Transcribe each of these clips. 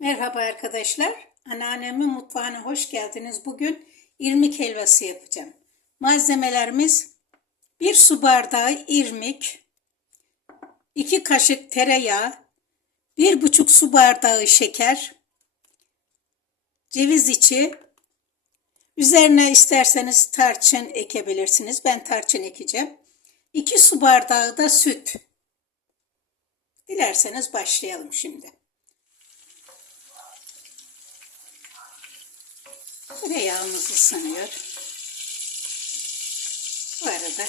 Merhaba arkadaşlar. Anneannemin mutfağına hoş geldiniz. Bugün irmik helvası yapacağım. Malzemelerimiz 1 su bardağı irmik, 2 kaşık tereyağı, 1,5 su bardağı şeker, ceviz içi, üzerine isterseniz tarçın ekebilirsiniz. Ben tarçın ekeceğim. 2 su bardağı da süt. Dilerseniz başlayalım şimdi. Tereyağımız ısınıyor. Bu arada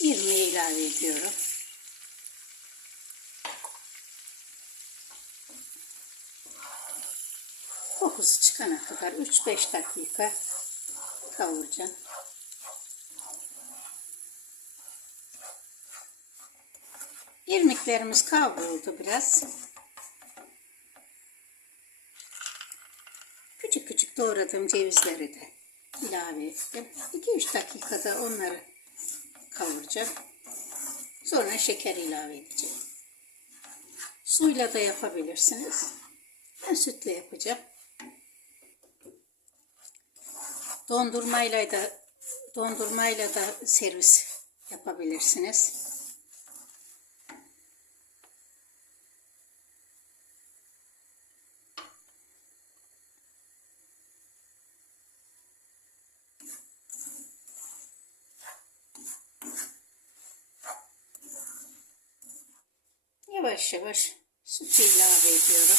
irmiği ilave ediyorum. Kokusu çıkana kadar 3-5 dakika kavuracağım. İrmiklerimiz kavruldu biraz. Doğradığım cevizleri de ilave ettim. 2-3 dakikada onları kavuracağım. Sonra şeker ilave edeceğim. Suyla da yapabilirsiniz. Ben sütle yapacağım. Dondurmayla da dondurmayla da servis yapabilirsiniz. Yavaş yavaş sütü ilave ediyorum.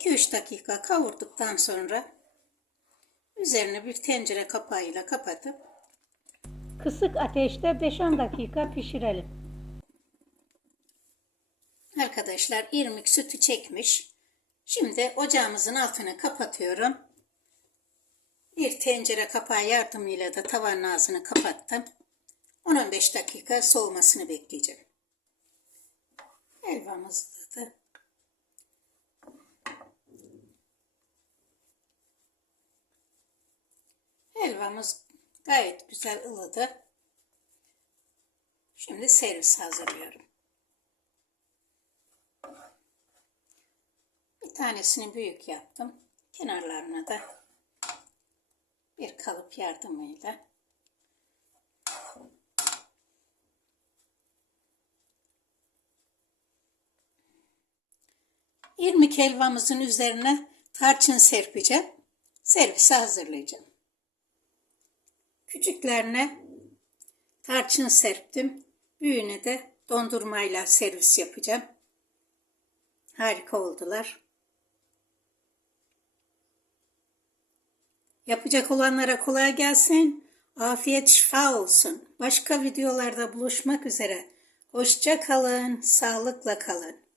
İki üç dakika kavurduktan sonra üzerine bir tencere kapağıyla kapatıp kısık ateşte 5-10 dakika pişirelim. Arkadaşlar irmik sütü çekmiş. Şimdi ocağımızın altını kapatıyorum. Bir tencere kapağı yardımıyla da tavanın ağzını kapattım. 10-15 dakika soğumasını bekleyeceğim. Helvamızı da Helvamız gayet güzel ılıdı. Şimdi servis hazırlıyorum. Bir tanesini büyük yaptım. Kenarlarına da bir kalıp yardımıyla İrmik helvamızın üzerine tarçın serpeceğim. Servise hazırlayacağım. Küçüklerine tarçın serptim. Büyüğüne de dondurmayla servis yapacağım. Harika oldular. Yapacak olanlara kolay gelsin. Afiyet şifa olsun. Başka videolarda buluşmak üzere. Hoşça kalın, sağlıkla kalın.